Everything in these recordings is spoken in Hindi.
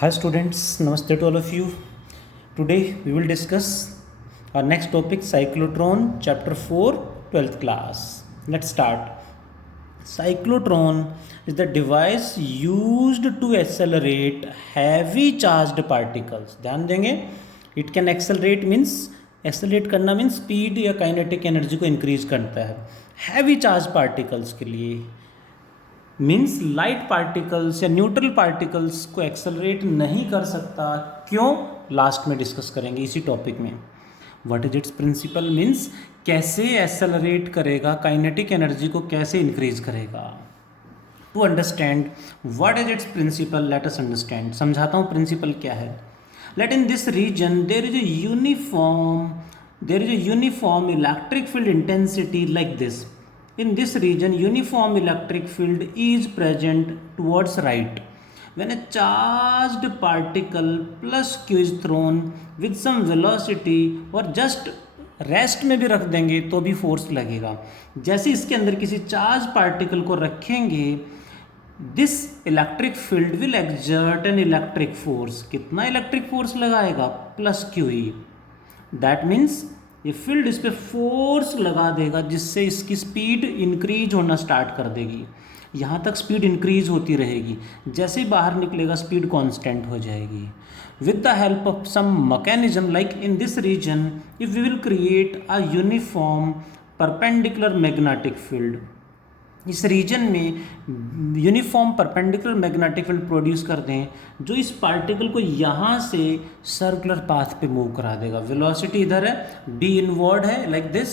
Hi students, Namaste to all of you. Today we will discuss our next topic cyclotron chapter 4 12th class. Let's start. Cyclotron is the device used to accelerate heavy charged particles. ध्यान देंगे, it can accelerate means accelerate करना means speed या kinetic energy को increase करता है. Heavy charged particles के लिए मीन्स लाइट पार्टिकल्स या न्यूट्रल पार्टिकल्स को एक्सेलरेट नहीं कर सकता. क्यों? लास्ट में डिस्कस करेंगे इसी टॉपिक में. What is its principle means कैसे एक्सेलरेट करेगा, काइनेटिक एनर्जी को कैसे इंक्रीज करेगा. To understand what is its principle, let us understand. समझाता हूँ प्रिंसिपल क्या है. Let in this region there is a uniform electric field intensity like this. In this region, uniform electric field is present towards right. When a charged particle plus q is thrown with some velocity और just रेस्ट में भी रख देंगे तो भी फोर्स लगेगा. जैसे इसके अंदर किसी चार्ज पार्टिकल को रखेंगे, this electric field will exert an electric force. कितना इलेक्ट्रिक फोर्स लगाएगा? Plus Q E. That means ये फील्ड इस पर फोर्स लगा देगा जिससे इसकी स्पीड इंक्रीज होना स्टार्ट कर देगी. यहाँ तक स्पीड इंक्रीज होती रहेगी. जैसे ही बाहर निकलेगा स्पीड कांस्टेंट हो जाएगी. With the help of some mechanism like in this region, if we will create a uniform perpendicular magnetic field. इस रीजन में uniform perpendicular magnetic field produce कर दें जो इस पार्टिकल को यहाँ से सर्कुलर पाथ पे मूव करा देगा. वेलोसिटी इधर है, बी इनवर्ड है लाइक दिस.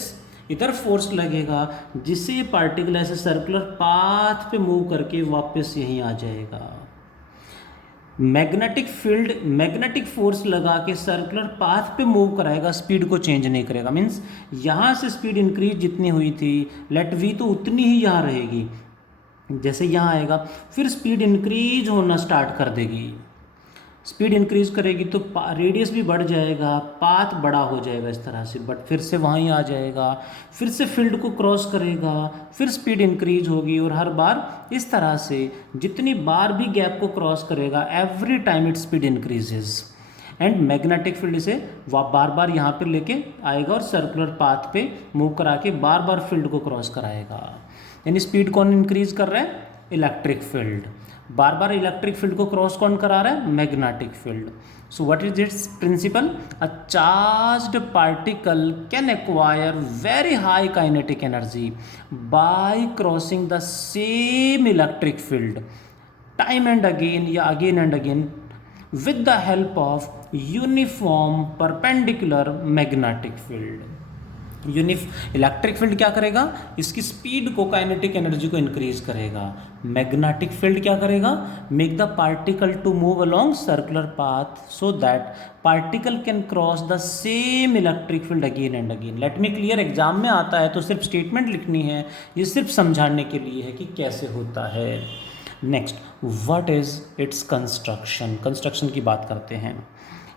इधर फोर्स लगेगा जिससे ये पार्टिकल ऐसे सर्कुलर पाथ पे मूव करके वापस यहीं आ जाएगा. मैग्नेटिक फील्ड मैग्नेटिक फोर्स लगा के सर्कुलर पाथ पे मूव कराएगा, स्पीड को चेंज नहीं करेगा. मीन्स यहाँ से स्पीड इंक्रीज जितनी हुई थी लेट वी तो उतनी ही यहाँ रहेगी. जैसे यहाँ आएगा फिर स्पीड इंक्रीज होना स्टार्ट कर देगी. स्पीड इंक्रीज करेगी तो रेडियस भी बढ़ जाएगा, पाथ बड़ा हो जाएगा इस तरह से. बट फिर से वहीं आ जाएगा, फिर से फील्ड को क्रॉस करेगा, फिर स्पीड इंक्रीज होगी. और हर बार इस तरह से जितनी बार भी गैप को क्रॉस करेगा every time it speed increases. And magnetic field इसे बार बार यहाँ पे लेके आएगा और सर्कुलर पाथ पे मूव करा के बार बार फील्ड को क्रॉस कराएगा. यानी स्पीड कौन इंक्रीज कर रहा है? Electric field. बार बार इलेक्ट्रिक फील्ड को क्रॉस कौन करा रहा है? Magnetic field. So what is its principle? A charged particle can acquire very high kinetic energy by crossing the same electric field time and again या again and again with the help of uniform perpendicular magnetic field. Electric field क्या करेगा? इसकी स्पीड को, काइनेटिक एनर्जी को इंक्रीज करेगा. मैग्नेटिक फील्ड क्या करेगा? Make the particle to move along circular path so that particle can cross the same electric field again and again. Let me clear. Exam में आता है तो सिर्फ स्टेटमेंट लिखनी है, ये सिर्फ समझाने के लिए है कि कैसे होता है. Next, what is its construction. Construction की बात करते हैं,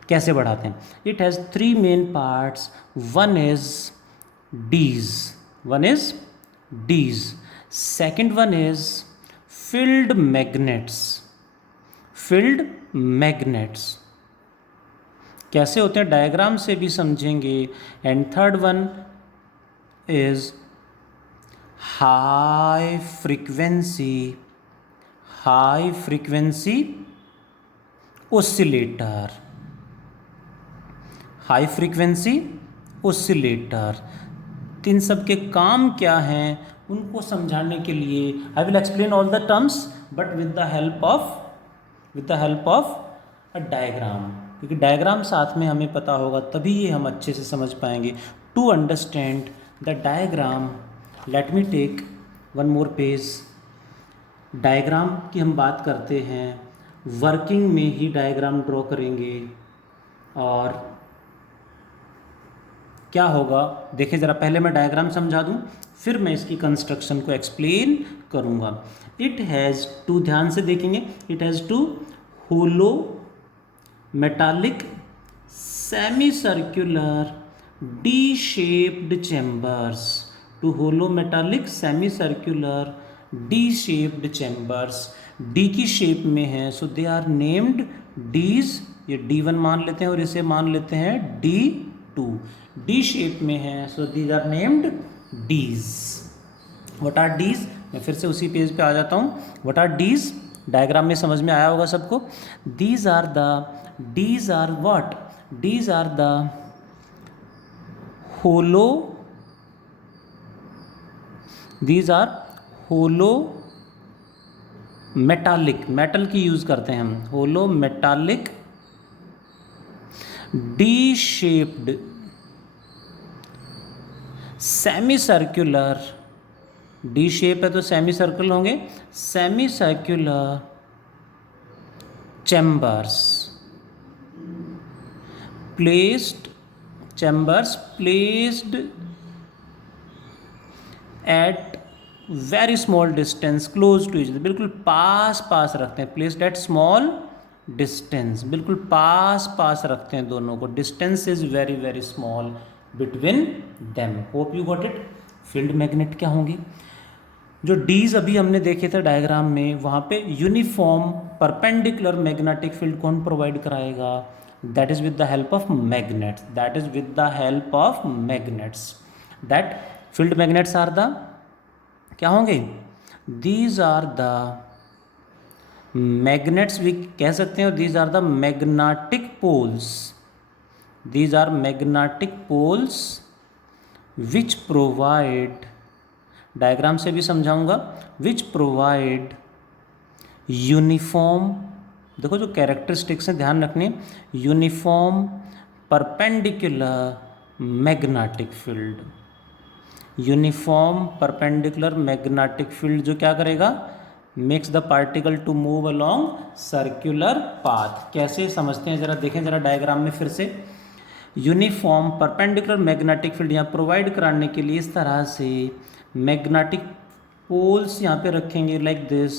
कैसे बढ़ाते हैं. It has three main parts. One is dees, second one is field magnets. कैसे होते हैं डायग्राम से भी समझेंगे. And third one is high frequency oscillator. इन सब के काम क्या हैं उनको समझाने के लिए I will explain all the terms but with the help of a diagram. क्योंकि डायग्राम साथ में हमें पता होगा तभी ये हम अच्छे से समझ पाएंगे. To understand the diagram, let me take one more page. Diagram की हम बात करते हैं, वर्किंग में ही डायग्राम ड्रॉ करेंगे. और क्या होगा देखिए ज़रा, पहले मैं डायग्राम समझा दूं फिर मैं इसकी कंस्ट्रक्शन को एक्सप्लेन करूंगा. इट हैज़ टू, ध्यान से देखेंगे, it has two hollow metallic semi circular D shaped chambers. Two hollow metallic semi circular D shaped chambers. D की शेप में है, सो दे आर नेम्ड डीज, ये D1 मान लेते हैं और इसे मान लेते हैं D2, डी शेप में है, so these are named dees. What are dees, मैं फिर से उसी पेज पे आ जाता हूँ। व्हाट आर डीज, डायग्राम में समझ में आया होगा सबको। Dees are what, dees are the hollow, these are hollow metallic, metal की यूज करते हैं हम, hollow metallic D shaped semi circular, D shape है तो सेमी सर्कल होंगे, semi circular chambers placed, chambers placed at very small distance close to each, बिल्कुल पास पास रखते हैं, प्लेस्ड एट स्मॉल डिस्टेंस, बिल्कुल पास पास रखते हैं दोनों को, distance is very very small between them. Hope you got it. Field magnet क्या होंगे, जो डीज अभी हमने देखे थे डायग्राम में, वहाँ पे यूनिफॉर्म परपेंडिकुलर मैग्नेटिक फील्ड कौन प्रोवाइड कराएगा, that is with the help of magnets, that is with the help of magnets, that field magnets are the क्या होंगे, दीज आर द मैग्नेट्स, भी कह सकते हैं, these are the magnetic poles, these are magnetic poles which provide, diagram से भी समझाऊंगा, विच प्रोवाइड यूनिफॉर्म, देखो जो कैरेक्टरिस्टिक्स हैं ध्यान रखने, uniform perpendicular magnetic field, uniform perpendicular magnetic field जो क्या करेगा, makes the particle to move along circular path. कैसे समझते हैं जरा देखें जरा डायग्राम में फिर से, यूनिफॉर्म परपेंडिकुलर मैग्नेटिक फील्ड यहाँ प्रोवाइड कराने के लिए इस तरह से मैग्नेटिक पोल्स यहाँ पे रखेंगे लाइक दिस,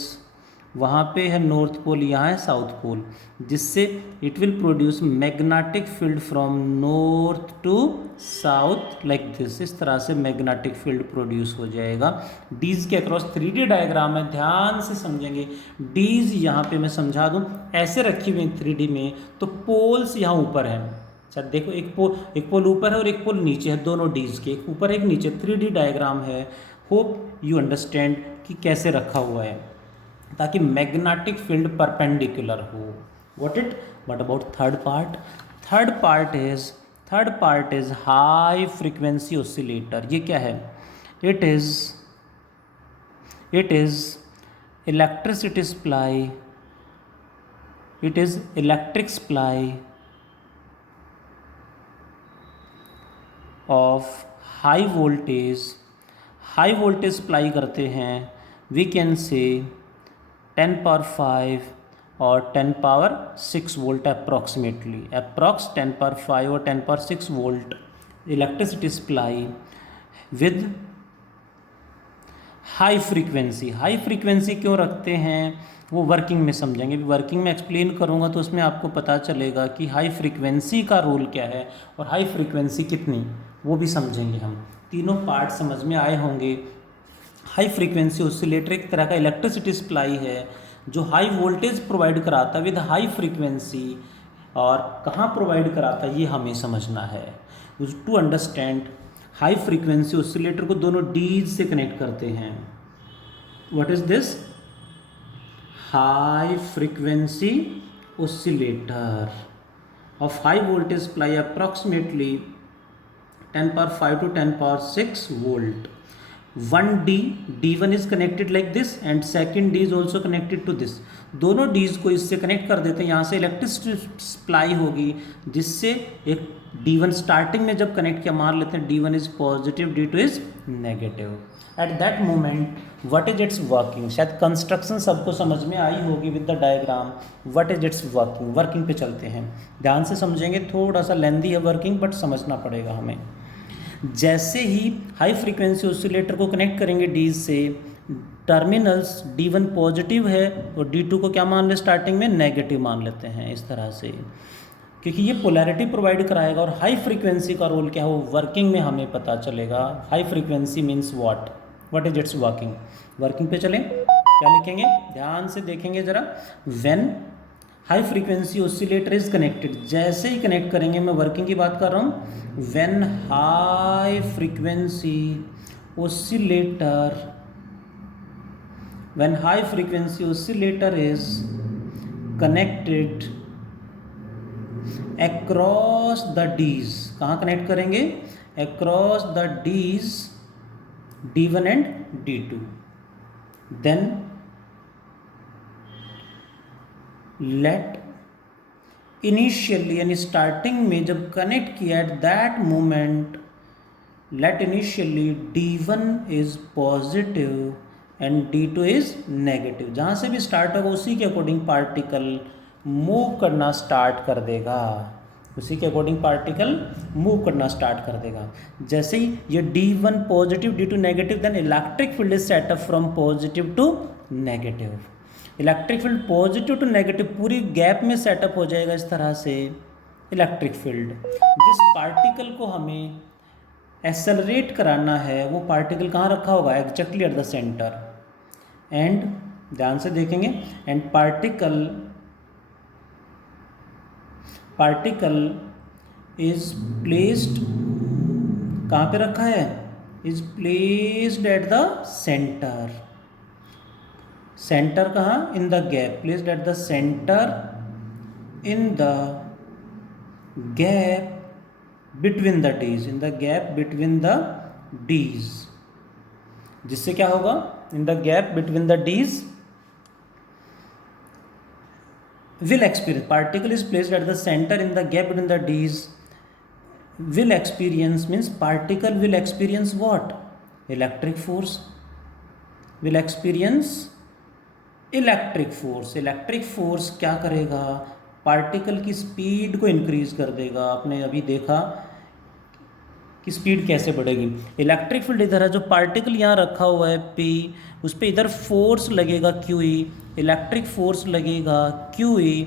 वहाँ पे है नॉर्थ पोल, यहाँ है साउथ पोल, जिससे it will produce magnetic field from north to south like this, इस तरह से मैग्नेटिक फील्ड प्रोड्यूस हो जाएगा। डीज के अक्रॉस 3D डायग्राम है, ध्यान से समझेंगे। डीज यहाँ पे मैं समझा दूँ, ऐसे रखी हुई 3D में, तो पोल्स यहाँ ऊपर है, अच्छा देखो एक पोल ऊपर है और एक पोल नीचे है, दोनों डीज के, एक ऊपर एक नीचे, 3D डायग्राम है। होप यू अंडरस्टैंड कि कैसे रखा हुआ है ताकि मैग्नेटिक फील्ड परपेंडिकुलर हो। What it, what about third part, third part is high frequency oscillator. ये क्या है, it is electricity supply, it is electric supply of high voltage supply करते हैं, वी कैन से 10 पावर 5 और 10 power 6 volt approximately, approx 10 power 5 और 10 power 6 volt electricity supply with high frequency. High frequency क्यों रखते हैं वो वर्किंग में समझेंगे, वर्किंग में एक्सप्लेन करूँगा तो उसमें आपको पता चलेगा कि हाई फ्रीक्वेंसी का रोल क्या है और हाई फ्रीक्वेंसी कितनी, वो भी समझेंगे हम। तीनों पार्ट समझ में आए होंगे। हाई फ्रीक्वेंसी ऑसिलेटर एक तरह का इलेक्ट्रिसिटी सप्लाई है जो हाई वोल्टेज प्रोवाइड कराता है विद हाई फ्रीक्वेंसी, और कहाँ प्रोवाइड कराता है ये हमें समझना है। To understand high frequency oscillator को दोनों डीज से कनेक्ट करते हैं। What is this, high frequency oscillator of high voltage supply approximately 10 power 5 to 10 power 6 volt. One D1 is connected like this and second D is also connected to this. दोनों D's को इससे कनेक्ट कर देते हैं, यहाँ से इलेक्ट्रिसिटी सप्लाई होगी जिससे एक D1 स्टार्टिंग में जब कनेक्ट किया मान लेते हैं D1 is positive, D2 is negative. Eight that moment what is it's working, शायद कंस्ट्रक्शन सबको समझ में आई होगी with the diagram. What is it's working, working पे चलते हैं, ध्यान से समझेंगे, थोड़ा सा लेंदी है वर्किंग बट समझना पड़ेगा हमें। जैसे ही हाई फ्रीक्वेंसी ऑसिलेटर को कनेक्ट करेंगे डीज से, टर्मिनल्स D1 पॉजिटिव है और D2 को क्या मान ले स्टार्टिंग में नेगेटिव मान लेते हैं इस तरह से, क्योंकि ये पोलैरिटी प्रोवाइड कराएगा। और हाई फ्रीक्वेंसी का रोल क्या हो वर्किंग में हमें पता चलेगा। High frequency means what is it's working पे चलें, क्या लिखेंगे ध्यान से देखेंगे जरा। When high frequency oscillator is connected, जैसे ही कनेक्ट करेंगे, मैं वर्किंग की बात कर रहा हूँ, when high frequency oscillator, when high frequency oscillator is connected across the dees, कहाँ कनेक्ट करेंगे, across the dees D1 and D2, then let initially, यानी स्टार्टिंग में जब कनेक्ट किया at that moment, let initially D1 is positive and D2 is negative, जहाँ से भी स्टार्ट होगा उसी के अकॉर्डिंग पार्टिकल मूव करना स्टार्ट कर देगा, उसी के अकॉर्डिंग पार्टिकल मूव करना स्टार्ट कर देगा। जैसे ही ये D1 positive D2 negative, then electric field is set up from positive to negative, electric field positive to negative पूरी गैप में सेटअप हो जाएगा इस तरह से इलेक्ट्रिक फील्ड। जिस पार्टिकल को हमें एक्सेलरेट कराना है वो पार्टिकल कहाँ रखा होगा, exactly at the centre, and ध्यान से देखेंगे, एंड पार्टिकल इज प्लेस्ड, कहाँ पे रखा है, is placed at the centre, centre कहाँ, in the gap, placed at the centre in the gap between the dees, in the gap between the dees, जिससे क्या होगा, in the gap between the dees will experience, particle is placed at the center in the gap between the D's, will experience means particle will experience what, electric force, will experience electric force, electric force क्या करेगा, पार्टिकल की स्पीड को इंक्रीज कर देगा। आपने अभी देखा कि स्पीड कैसे बढ़ेगी, इलेक्ट्रिक फील्ड इधर है, जो पार्टिकल यहाँ रखा हुआ है P, उस पर इधर फोर्स लगेगा QE, इलेक्ट्रिक फोर्स लगेगा QE,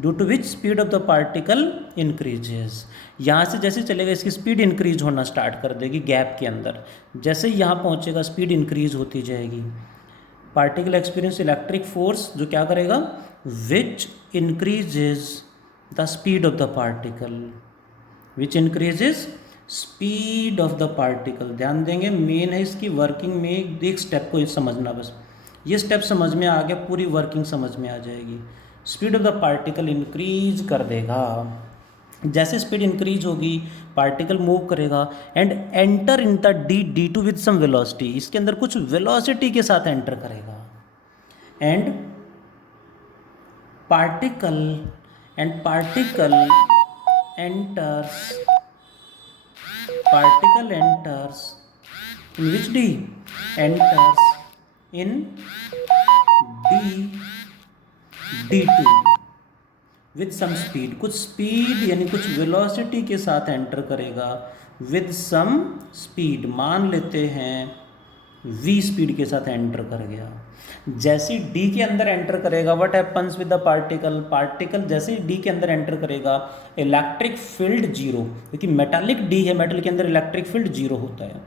due to which speed of the particle increases. यहाँ से जैसे चलेगा इसकी स्पीड इंक्रीज होना स्टार्ट कर देगी गैप के अंदर, जैसे ही यहाँ पहुँचेगा स्पीड इंक्रीज होती जाएगी। पार्टिकल एक्सपीरियंस इलेक्ट्रिक फोर्स जो क्या करेगा, विच increases the speed of the particle, which increases speed of the particle. ध्यान देंगे, मेन है इसकी वर्किंग में एक स्टेप को समझना, बस ये स्टेप समझ में आ गया पूरी वर्किंग समझ में आ जाएगी। Speed of the particle increase कर देगा, जैसे स्पीड इंक्रीज होगी पार्टिकल मूव करेगा and enter in the D2 with some velocity, इसके अंदर कुछ वेलोसिटी के साथ एंटर करेगा, and particle enters in which D, enters in D2 with some speed, कुछ स्पीड यानी कुछ वेलोसिटी के साथ एंटर करेगा, with some speed मान लेते हैं v स्पीड के साथ एंटर कर गया। जैसे ही D के अंदर एंटर करेगा, what happens with the particle जैसे ही D के अंदर एंटर करेगा, इलेक्ट्रिक फील्ड जीरो, क्योंकि मेटालिक D है, मेटल के अंदर इलेक्ट्रिक फील्ड जीरो होता है,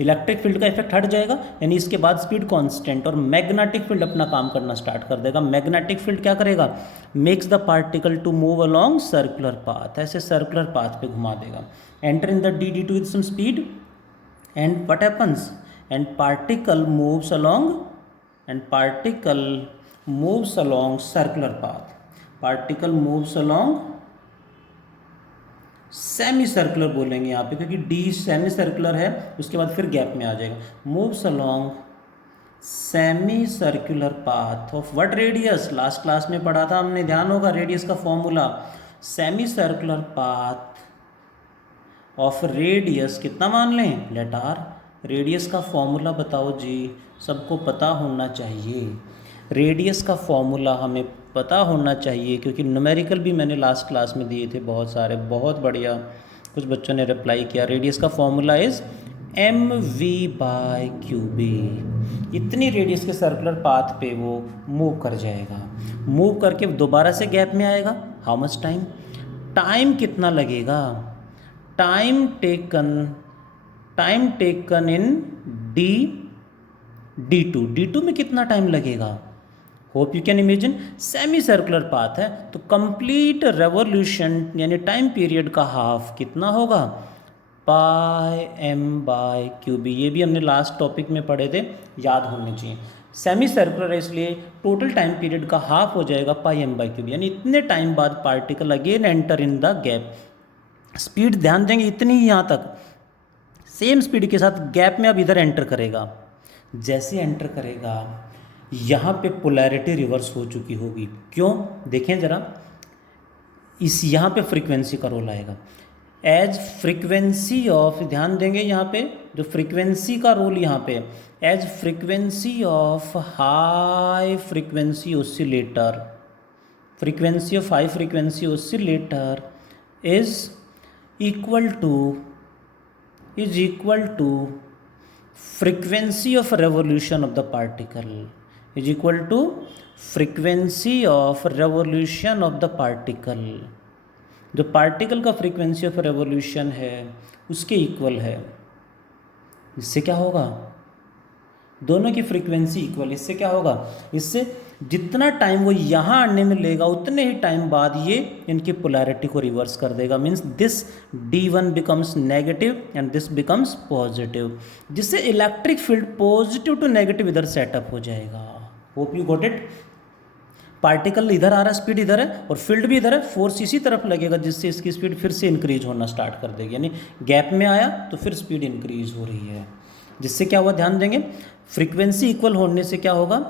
इलेक्ट्रिक फील्ड का इफेक्ट हट जाएगा, यानी इसके बाद स्पीड कांस्टेंट, और मैग्नेटिक फील्ड अपना काम करना स्टार्ट कर देगा। मैग्नेटिक फील्ड क्या करेगा, makes the particle to move along circular path, ऐसे सर्कुलर पाथ पे घुमा देगा। Enter in the D2 with some speed and what happens, and particle moves along circular path, particle moves along semi circular बोलेंगे यहाँ पे, क्योंकि D सेमी सर्कुलर है, उसके बाद फिर गैप में आ जाएगा। Moves along semi circular path of what radius, last class में पढ़ा था हमने, ध्यान होगा रेडियस का formula, semi circular path of radius कितना मान लें, लेट आर। रेडियस का फॉर्मूला बताओ जी, सबको पता होना चाहिए, रेडियस का फॉर्मूला हमें पता होना चाहिए, क्योंकि न्यूमेरिकल भी मैंने लास्ट क्लास में दिए थे बहुत सारे, बहुत बढ़िया, कुछ बच्चों ने रिप्लाई किया। रेडियस का फॉर्मूला इज mv/qb, इतनी रेडियस के सर्कुलर पाथ पे वो मूव कर जाएगा, मूव करके दोबारा से गैप में आएगा। हाउ मच टाइम कितना लगेगा, टाइम टेकन इन D2 में कितना टाइम लगेगा, hope you can imagine semi circular path है तो कंप्लीट रेवोल्यूशन यानी टाइम पीरियड का हाफ कितना होगा, पाई एम बाय क्यू बी। ये भी हमने लास्ट टॉपिक में पढ़े थे, याद होने चाहिए। सेमी सर्कुलर है इसलिए टोटल टाइम पीरियड का हाफ हो जाएगा पाई एम बाय क्यू बी, यानी इतने टाइम बाद particle again enter in the gap. Speed ध्यान देंगे इतनी ही यहाँ तक, सेम स्पीड के साथ गैप में अब इधर एंटर करेगा। जैसे एंटर करेगा यहाँ पे पोलैरिटी रिवर्स हो चुकी होगी। क्यों, देखें ज़रा, इस यहाँ पे फ्रीक्वेंसी का रोल आएगा। एज फ्रीक्वेंसी ऑफ, ध्यान देंगे यहाँ पे जो फ्रीक्वेंसी का रोल यहाँ पे, as frequency of high frequency oscillator, frequency of high frequency oscillator is equal to frequency of revolution of the particle, is equal to frequency of revolution of the particle। जो पार्टिकल का फ्रीक्वेंसी ऑफ रेवोल्यूशन है उसके इक्वल है। इससे क्या होगा, दोनों की फ्रीक्वेंसी इक्वल, इससे क्या होगा, इससे जितना टाइम वो यहाँ आने में लेगा उतने ही टाइम बाद ये इनकी पोलैरिटी को रिवर्स कर देगा। Means this D1 becomes negative and this becomes positive, जिससे electric field positive to negative इधर सेटअप हो जाएगा। Hope you got it. Particle इधर आ रहा है, स्पीड इधर है और फील्ड भी इधर है, फोर्स इसी तरफ लगेगा जिससे इसकी स्पीड फिर से इंक्रीज होना स्टार्ट कर देगी। यानी गैप में आया तो फिर स्पीड इंक्रीज हो रही है, जिससे क्या हुआ, ध्यान देंगे फ्रीक्वेंसी इक्वल होने से क्या होगा,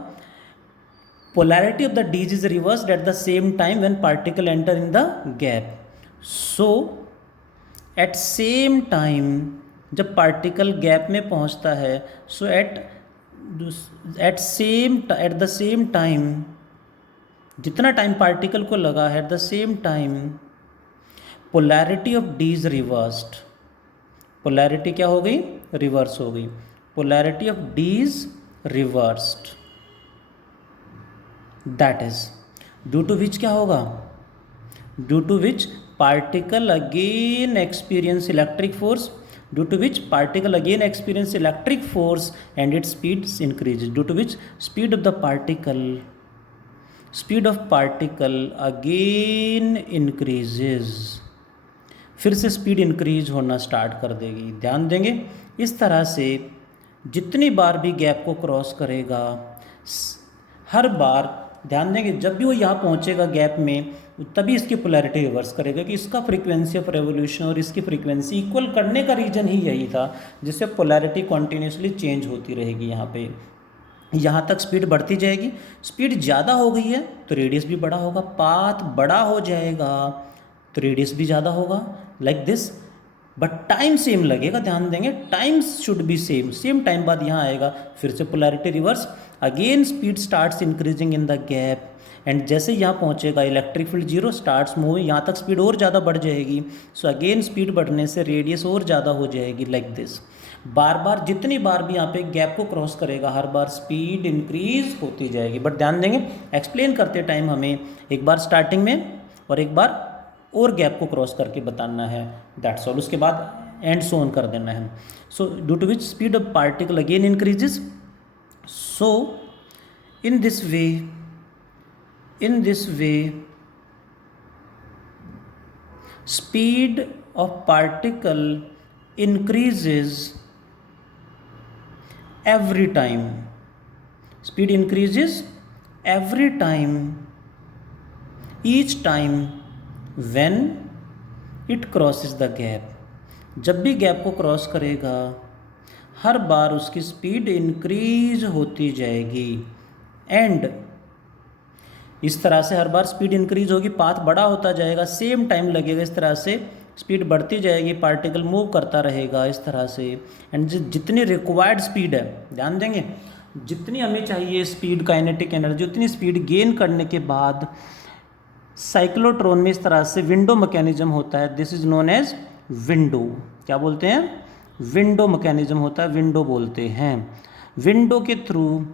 polarity of the D's is reversed at the same time when particle enter in the gap। so at same time जब पार्टिकल गैप में पहुंचता है, so at the same time जितना टाइम पार्टिकल को लगा है, at the same time polarity of D is reversed, polarity क्या हो गई, रिवर्स हो गई, polarity of D is reversed, that is due to which क्या होगा, due to which particle again experience electric force, due to which particle again experience electric force and its speed increases, due to which speed of particle again increases, फिर से स्पीड इंक्रीज होना स्टार्ट कर देगी। ध्यान देंगे इस तरह से जितनी बार भी गैप को क्रॉस करेगा, हर बार ध्यान देंगे जब भी वो यहाँ पहुँचेगा गैप में तभी इसकी पोलैरिटी रिवर्स करेगा कि इसका फ्रीक्वेंसी ऑफ रेवोल्यूशन और इसकी फ्रीक्वेंसी इक्वल करने का रीजन ही यही था, जिससे पोलैरिटी कॉन्टीन्यूसली चेंज होती रहेगी। यहाँ पे यहाँ तक स्पीड बढ़ती जाएगी, स्पीड ज़्यादा हो गई है तो रेडियस भी बड़ा होगा, पाथ बड़ा हो जाएगा तो रेडियस भी ज़्यादा होगा, like this, but time same लगेगा। ध्यान देंगे time should be same time बाद यहाँ आएगा, फिर से polarity reverse, again speed starts increasing in the gap and जैसे यहाँ पहुँचेगा electric field zero starts moving, यहाँ तक स्पीड और ज़्यादा बढ़ जाएगी, सो अगेन स्पीड बढ़ने से रेडियस और ज़्यादा हो जाएगी, लाइक दिस। बार बार जितनी बार भी यहाँ पे गैप को क्रॉस करेगा हर बार स्पीड इंक्रीज होती जाएगी। बट ध्यान देंगे एक्सप्लेन करते टाइम हमें एक बार स्टार्टिंग में और एक बार और गैप को क्रॉस करके बताना है, दैट्स ऑल। उसके बाद एंड सो ऑन कर देना है। So due to which speed of particle again increases, so in this way speed of particle increases every time, speed increases every time, each time when it crosses the gap। जब भी गैप को क्रॉस करेगा हर बार उसकी स्पीड इंक्रीज होती जाएगी एंड इस तरह से हर बार स्पीड इंक्रीज होगी, पाथ बड़ा होता जाएगा, सेम टाइम लगेगा, इस तरह से स्पीड बढ़ती जाएगी, पार्टिकल मूव करता रहेगा इस तरह से। एंड जितनी रिक्वायर्ड स्पीड है, ध्यान देंगे जितनी हमें चाहिए स्पीड काइनेटिक एनर्जी, उतनी स्पीड गेन करने के बाद साइक्लोट्रॉन में इस तरह से विंडो मैकेनिज्म होता है, this is known as window. क्या बोलते हैं, विंडो मैकेनिज्म होता है, विंडो बोलते हैं। विंडो के थ्रू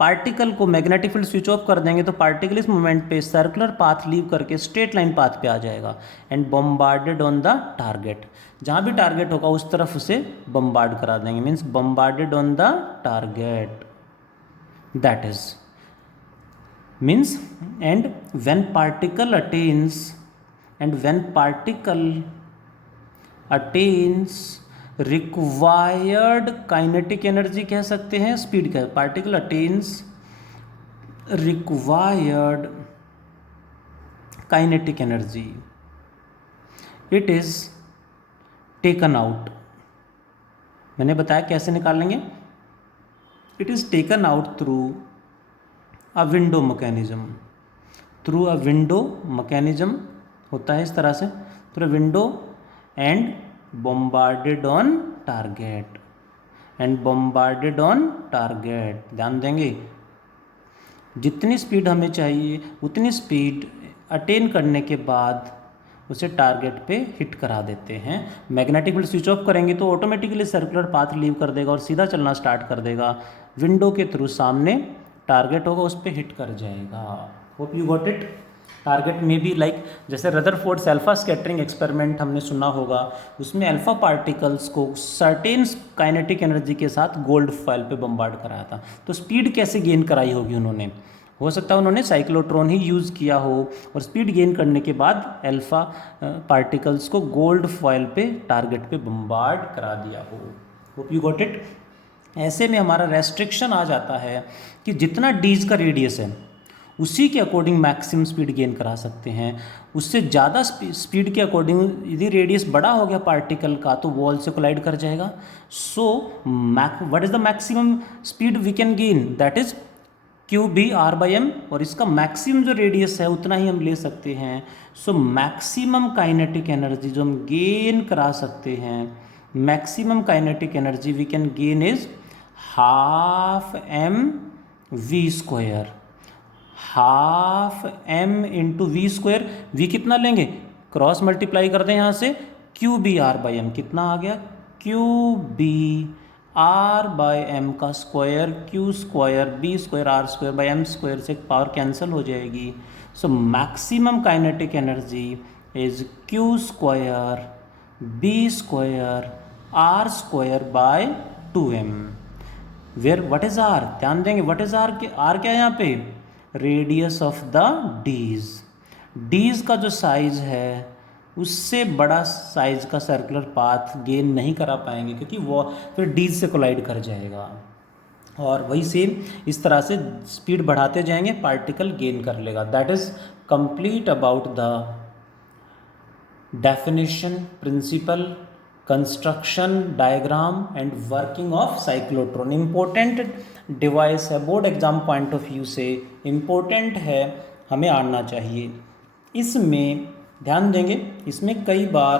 पार्टिकल को मैग्नेटिक फील्ड स्विच ऑफ कर देंगे तो पार्टिकल इस मोमेंट पे सर्कुलर पाथ लीव करके स्ट्रेट लाइन पाथ पे आ जाएगा and bombarded on the target, जहाँ भी टारगेट होगा उस तरफ उसे बम्बार्ड करा देंगे, means bombarded on the target, that is. Means and when particle attains required kinetic energy कह सकते हैं, स्पीड का particle attains required kinetic energy it is taken out. मैंने बताया कैसे निकालेंगे, it is taken out through a window mechanism, होता है इस तरह से, through window and bombarded on target. ध्यान देंगे, जितनी स्पीड हमें चाहिए उतनी स्पीड अटेन करने के बाद उसे टारगेट पे हिट करा देते हैं। मैग्नेटिक फील्ड स्विच ऑफ करेंगे तो ऑटोमेटिकली सर्कुलर पाथ लीव कर देगा और सीधा चलना स्टार्ट कर देगा। विंडो के थ्रू सामने टारगेट होगा, उस पर हिट कर जाएगा। Hope you got it. Target में भी लाइक जैसे रदरफोर्ड्स अल्फा स्कैटरिंग एक्सपेरिमेंट हमने सुना होगा, उसमें अल्फा पार्टिकल्स को सर्टेन काइनेटिक एनर्जी के साथ गोल्ड फॉइल पे बम्बार्ड कराया था। तो स्पीड कैसे गेन कराई होगी उन्होंने, हो सकता है उन्होंने साइक्लोट्रॉन ही यूज़ किया हो और स्पीड गेन करने के बाद अल्फा पार्टिकल्स को गोल्ड फॉइल पे टारगेट पे बम्बार्ड करा दिया हो। Hope you got it. ऐसे में हमारा रेस्ट्रिक्शन आ जाता है कि जितना डीज का रेडियस है उसी के अकॉर्डिंग मैक्सिमम स्पीड गेन करा सकते हैं। उससे ज़्यादा स्पीड के अकॉर्डिंग यदि रेडियस बड़ा हो गया पार्टिकल का तो वॉल से कोलाइड कर जाएगा। So what is the maximum speed we can gain, that is QB/R/m, और इसका मैक्सिमम जो रेडियस है उतना ही हम ले सकते हैं। सो मैक्सिमम काइनेटिक एनर्जी जो हम गेन करा सकते हैं, maximum kinetic energy we can gain is ½ mv², ½ m × v²। v कितना लेंगे, क्रॉस मल्टीप्लाई कर दें यहाँ से, QB/R/m कितना आ गया, QB/R/m का स्क्वायर, Q² B² R² से एक पावर कैंसिल हो जाएगी। So maximum kinetic energy is Q² B² R²/2m, where what is R, ध्यान देंगे व्हाट इज R, R क्या है यहाँ पे, रेडियस ऑफ द डीज का जो साइज है उससे बड़ा साइज का सर्कुलर पाथ गेन नहीं करा पाएंगे क्योंकि वो फिर डीज से कोलाइड कर जाएगा। और वही सेम इस तरह से स्पीड बढ़ाते जाएंगे, पार्टिकल गेन कर लेगा। That is complete about the definition, principle, construction, diagram and working of cyclotron. Important device है, board exam point of view से इम्पोर्टेंट है, हमें आना चाहिए। इसमें ध्यान देंगे, इसमें कई बार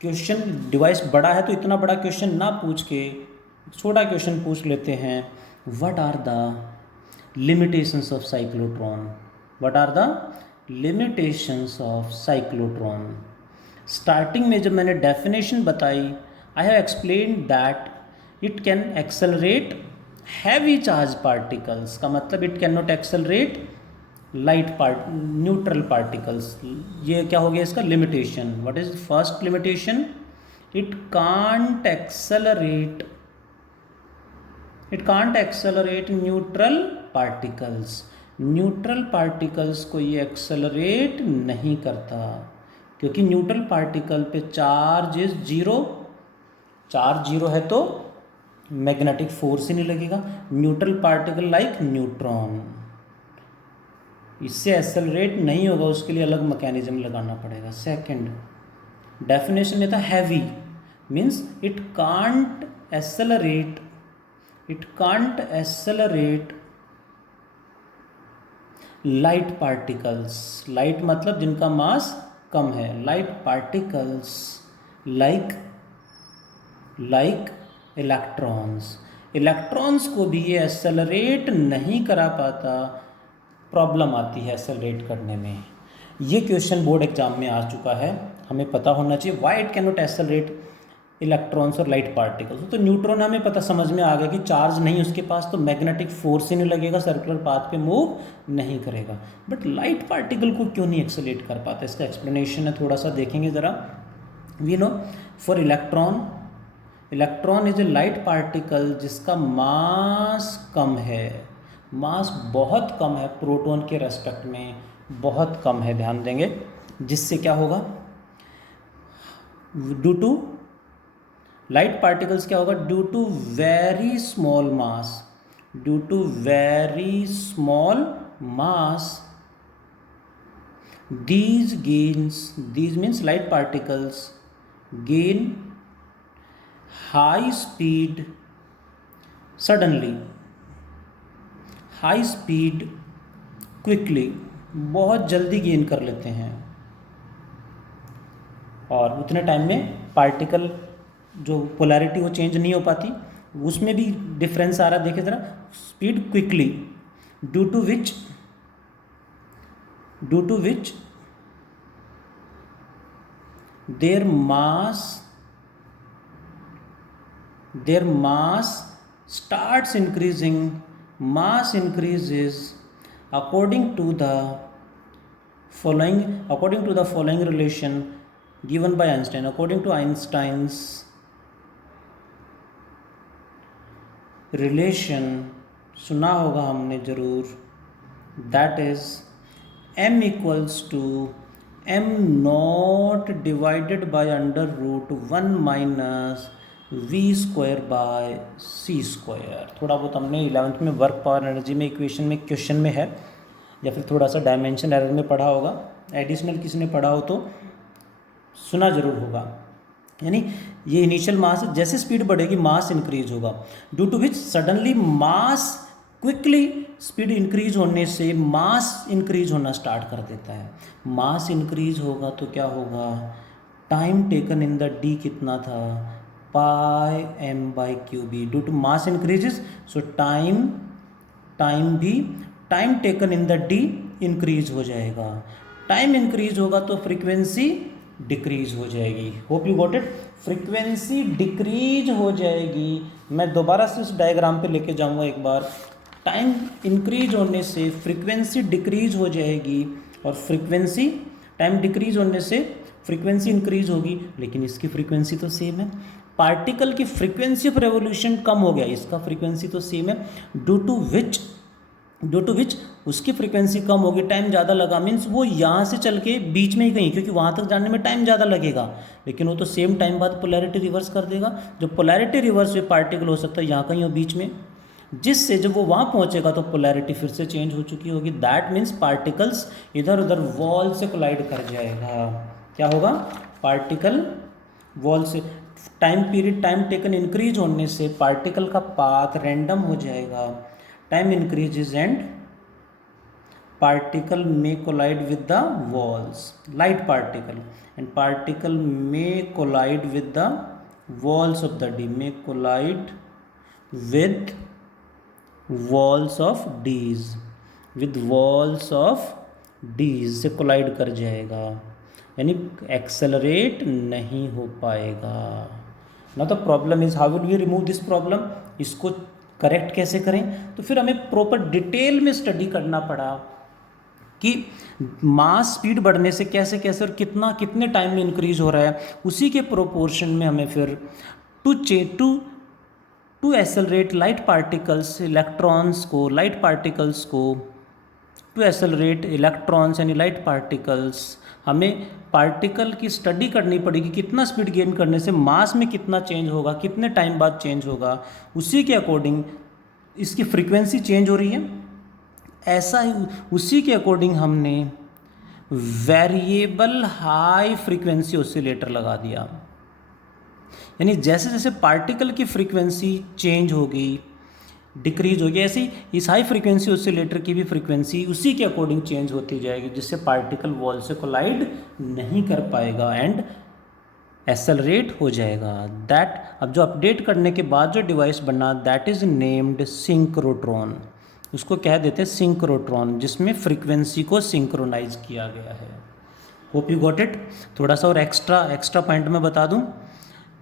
क्वेश्चन डिवाइस बड़ा है तो इतना बड़ा क्वेश्चन ना पूछ के छोटा क्वेश्चन पूछ लेते हैं। What are the limitations of cyclotron, what are the limitations of cyclotron. Starting में जब मैंने डेफिनेशन बताई, I have explained that it can accelerate heavy charge particles, का मतलब it can not accelerate neutral particles. ये क्या हो गया इसका limitation. What is first limitation, it can't accelerate neutral particles. Neutral particles को ये एक्सेलरेट नहीं करता क्योंकि न्यूट्रल पार्टिकल पे charge is zero, charge zero है तो मैग्नेटिक फोर्स ही नहीं लगेगा। न्यूट्रल पार्टिकल लाइक न्यूट्रॉन, इससे एक्सेलरेट नहीं होगा, उसके लिए अलग मैकेनिज्म लगाना पड़ेगा। सेकंड डेफिनेशन में था heavy, means it can't accelerate light particles. Light मतलब जिनका मास कम है, लाइट पार्टिकल्स लाइक इलेक्ट्रॉन्स को भी ये एक्सेलरेट नहीं करा पाता, प्रॉब्लम आती है एक्सेलरेट करने में। ये क्वेश्चन बोर्ड एग्जाम में आ चुका है, हमें पता होना चाहिए why it can not accelerate electrons और लाइट पार्टिकल्स। तो न्यूट्रॉन हमें पता समझ में आ गया कि चार्ज नहीं उसके पास तो मैग्नेटिक फोर्स ही नहीं लगेगा, सर्कुलर पाथ पे मूव नहीं करेगा। बट लाइट पार्टिकल को क्यों नहीं एक्सेलरेट कर पाता, इसका एक्सप्लेनेशन है, थोड़ा सा देखेंगे ज़रा। We know for electron is a light particle जिसका मास कम है, मास बहुत कम है प्रोटॉन के रेस्पेक्ट में, बहुत कम है, ध्यान देंगे। जिससे क्या होगा, ड्यू टू लाइट पार्टिकल्स क्या होगा, due to very small mass, due to very small mass these means light particles gain high speed suddenly, high speed quickly, बहुत जल्दी गेन कर लेते हैं, और उतने टाइम में पार्टिकल जो पोलैरिटी वो चेंज नहीं हो पाती, उसमें भी डिफरेंस आ रहा है, देखिए ज़रा, speed quickly, due to which their mass starts increasing, mass increases according to the following relation given by Einstein. According to Einstein's relation, सुना होगा हमने जरूर, that is m equals to m naught divided by under root 1 minus v square by c square। थोड़ा बहुत हमने 11th में वर्क पावर एनर्जी में इक्वेशन में क्वेश्चन में है, या फिर थोड़ा सा डायमेंशन एरर में पढ़ा होगा, एडिशनल किसी ने पढ़ा हो तो सुना जरूर होगा। यानी ये इनिशियल मास, जैसे स्पीड बढ़ेगी मास इंक्रीज होगा, due to which suddenly mass quickly, speed increase होने से मास इंक्रीज होना स्टार्ट कर देता है। मास इंक्रीज होगा तो क्या होगा, time taken in the D कितना था, pi m by q B, due to mass increases, so time taken in the D increase हो जाएगा। टाइम इंक्रीज होगा तो फ्रीक्वेंसी डिक्रीज हो जाएगी। Hope you got it, frequency decrease हो जाएगी। मैं दोबारा से उस डायग्राम पे लेके जाऊंगा एक बार। टाइम इंक्रीज होने से फ्रीक्वेंसी डिक्रीज हो जाएगी, और टाइम डिक्रीज होने से फ्रीक्वेंसी इंक्रीज होगी, लेकिन इसकी फ्रीक्वेंसी तो सेम है। पार्टिकल की फ्रीक्वेंसी ऑफ रेवोल्यूशन कम हो गया, इसका फ्रीक्वेंसी तो सेम है, ड्यू टू विच उसकी फ्रीक्वेंसी कम होगी, टाइम ज़्यादा लगा, मीन्स वो यहाँ से चल के बीच में ही कहीं, क्योंकि वहाँ तक जाने में टाइम ज़्यादा लगेगा, लेकिन वो तो सेम टाइम बाद पोलैरिटी रिवर्स कर देगा। जो पोलैरिटी रिवर्स हुई पार्टिकल हो सकता है यहाँ कहीं हो बीच में, जिससे जब वो वहाँ पहुँचेगा तो पोलैरिटी फिर से चेंज हो चुकी होगी। दैट मीन्स पार्टिकल्स इधर उधर वॉल से कोलाइड कर जाएगा। क्या होगा, पार्टिकल वॉल से, टाइम टेकन इंक्रीज होने से पार्टिकल का पाथ रैंडम हो जाएगा, time increases and particle may collide with the walls, light particle, and particle may collide with the walls of the D, may collide with walls of D's, with walls of D's से collide कर जाएगा, यानी एक्सेलरेट नहीं हो पाएगा। ना तो problem is how will we remove this problem, इसको करेक्ट कैसे करें, तो फिर हमें प्रॉपर डिटेल में स्टडी करना पड़ा कि मास स्पीड बढ़ने से कैसे कैसे और कितने टाइम में इंक्रीज हो रहा है। उसी के प्रोपोर्शन में हमें फिर to accelerate light particles, to accelerate electrons यानी लाइट पार्टिकल्स, हमें पार्टिकल की स्टडी करनी पड़ेगी, कितना स्पीड गेन करने से मास में कितना चेंज होगा, कितने टाइम बाद चेंज होगा, उसी के अकॉर्डिंग इसकी फ्रीक्वेंसी चेंज हो रही है, ऐसा ही उसी के अकॉर्डिंग हमने वेरिएबल हाई फ्रीक्वेंसी ऑसिलेटर लगा दिया। यानी जैसे जैसे पार्टिकल की फ्रीक्वेंसी चेंज होगी, डिक्रीज होगी, ऐसे ही इस हाई फ्रीक्वेंसी ऑसिलेटर की भी फ्रीक्वेंसी उसी के अकॉर्डिंग चेंज होती जाएगी, जिससे पार्टिकल वॉल से कोलाइड नहीं कर पाएगा एंड एक्सेलरेट हो जाएगा। दैट अब जो अपडेट करने के बाद जो डिवाइस बना, दैट इज नेम्ड सिंक्रोट्रॉन, उसको कह देते हैं सिंक्रोट्रॉन, जिसमें फ्रीक्वेंसी को सिंक्रोनाइज किया गया है। Hope you got it. थोड़ा सा और एक्स्ट्रा पॉइंट मैं बता दूं,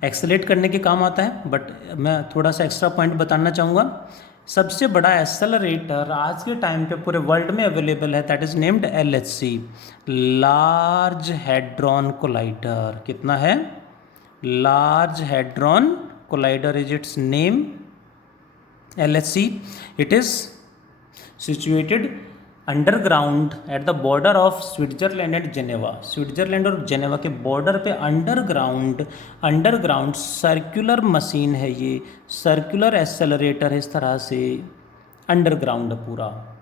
एक्सेलेरेट करने के काम आता है, बट मैं थोड़ा सा एक्स्ट्रा पॉइंट बताना चाहूँगा। सबसे बड़ा एक्सेलरेटर आज के टाइम पे पूरे वर्ल्ड में अवेलेबल है, that is named LHC, large hadron collider. कितना है, large hadron collider is it's name, LHC। It is situated underground at the border of Switzerland and Geneva. Switzerland और जेनेवा के बॉर्डर पे अंडरग्राउंड सर्कुलर मशीन है ये, सर्कुलर एक्सेलरेटर है, इस तरह से अंडरग्राउंड पूरा।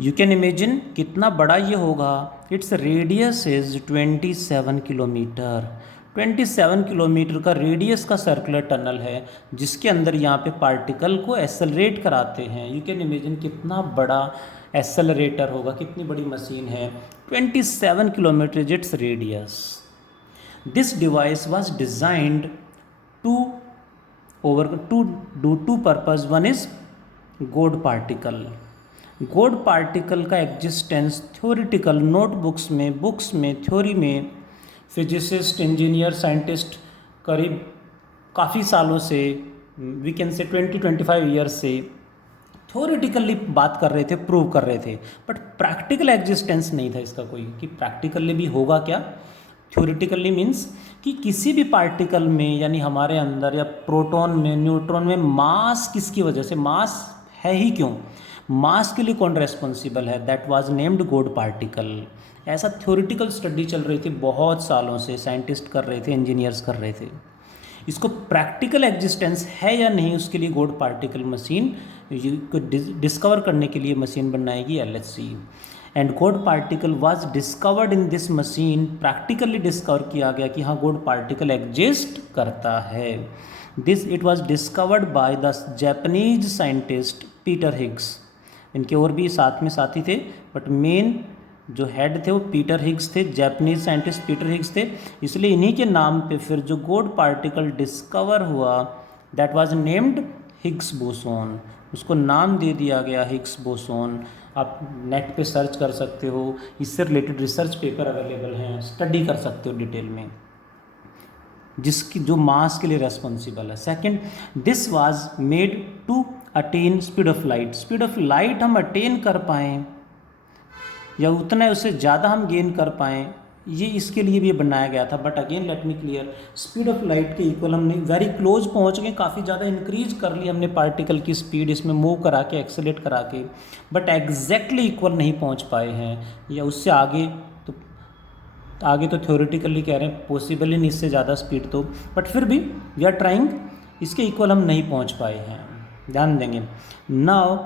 यू कैन इमेजिन कितना बड़ा ये होगा। Its radius is 27 kilometre. 27 kilometre का रेडियस का सर्कुलर टनल है जिसके अंदर यहाँ पे पार्टिकल को एक्सेलरेट कराते हैं। यू कैन इमेजिन कितना बड़ा एक्सेलरेटर होगा, कितनी बड़ी मशीन है। 27 kilometre its radius. This device was designed to do two purpose. One is god particle. God particle का एग्जिस्टेंस थ्योरिटिकल नोटबुक्स में, बुक्स में, थ्योरी में फिजिसिस्ट, इंजीनियर, साइंटिस्ट करीब काफ़ी सालों से, वी कैन से 20-25 ईयर्स से थ्योरेटिकली बात कर रहे थे, प्रूव कर रहे थे, बट प्रैक्टिकल एग्जिस्टेंस नहीं था इसका कोई, कि प्रैक्टिकली भी होगा क्या। थ्योरेटिकली मीन्स कि किसी भी पार्टिकल में, यानी हमारे अंदर या प्रोटॉन में, न्यूट्रॉन में मास किसकी वजह से, मास है ही क्यों, मास के लिए कौन रेस्पॉन्सिबल है, दैट वाज नेम्ड गोड पार्टिकल। ऐसा थ्योरेटिकल स्टडी चल रही थी बहुत सालों से, साइंटिस्ट कर रहे थे, इंजीनियर्स कर रहे थे। इसको प्रैक्टिकल एग्जिस्टेंस है या नहीं, उसके लिए गोड पार्टिकल मशीन को डिस्कवर करने के लिए मशीन बनाएगी LHC। एंड गोड particle was discovered in this machine. Practically discover किया गया कि हाँ गोड पार्टिकल एग्जिस्ट करता है। This it was discovered by the Japanese scientist Peter Higgs. इनके और भी साथ में साथी थे, बट मेन जो हेड थे वो पीटर हिग्स थे, जापानीज साइंटिस्ट पीटर हिग्स थे। इसलिए इन्हीं के नाम पे फिर जो गोड पार्टिकल डिस्कवर हुआ that was named Higgs boson. उसको नाम दे दिया गया हिग्स बोसोन। आप नेट पे सर्च कर सकते हो, इससे रिलेटेड रिसर्च पेपर अवेलेबल हैं, स्टडी कर सकते हो डिटेल में, जिसकी जो मास के लिए रेस्पॉन्सिबल है। Second, this was made to attain speed of light. Speed of light हम अटेन कर पाएँ या उतना उससे ज़्यादा हम गेन कर पाएँ, ये इसके लिए भी बनाया गया था। But again let me clear, speed of light के इक्वल हमने वेरी क्लोज पहुंच गए, काफ़ी ज़्यादा इंक्रीज कर ली हमने पार्टिकल की स्पीड इसमें मूव करा के, एक्सेलेट करा के, बट एग्जैक्टली इक्वल नहीं पहुंच पाए हैं, या उससे आगे तो थ्योरेटिकली कह रहे हैं पॉसिबल ही नहीं इससे ज़्यादा स्पीड तो, बट फिर भी वी आर ट्राइंग, इसके इक्वल हम नहीं पहुँच पाए हैं, ध्यान देंगे। नाउ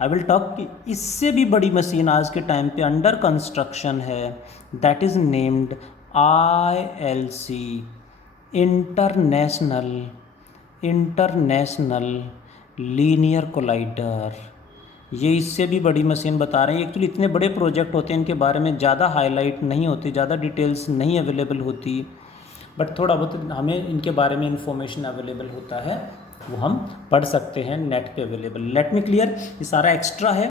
आई विल टॉक कि इससे भी बड़ी मशीन आज के टाइम पे अंडर कंस्ट्रक्शन है, that is named ILC, international linear collider. ये इससे भी बड़ी मशीन बता रहे हैं। एक्चुअली इतने बड़े प्रोजेक्ट होते हैं, इनके बारे में ज़्यादा हाईलाइट नहीं होती, ज़्यादा डिटेल्स नहीं अवेलेबल होती, बट थोड़ा बहुत हमें इनके बारे में इंफॉर्मेशन अवेलेबल होता है, वो हम पढ़ सकते हैं, नेट पे अवेलेबल। लेट मी क्लियर, ये सारा एक्स्ट्रा है।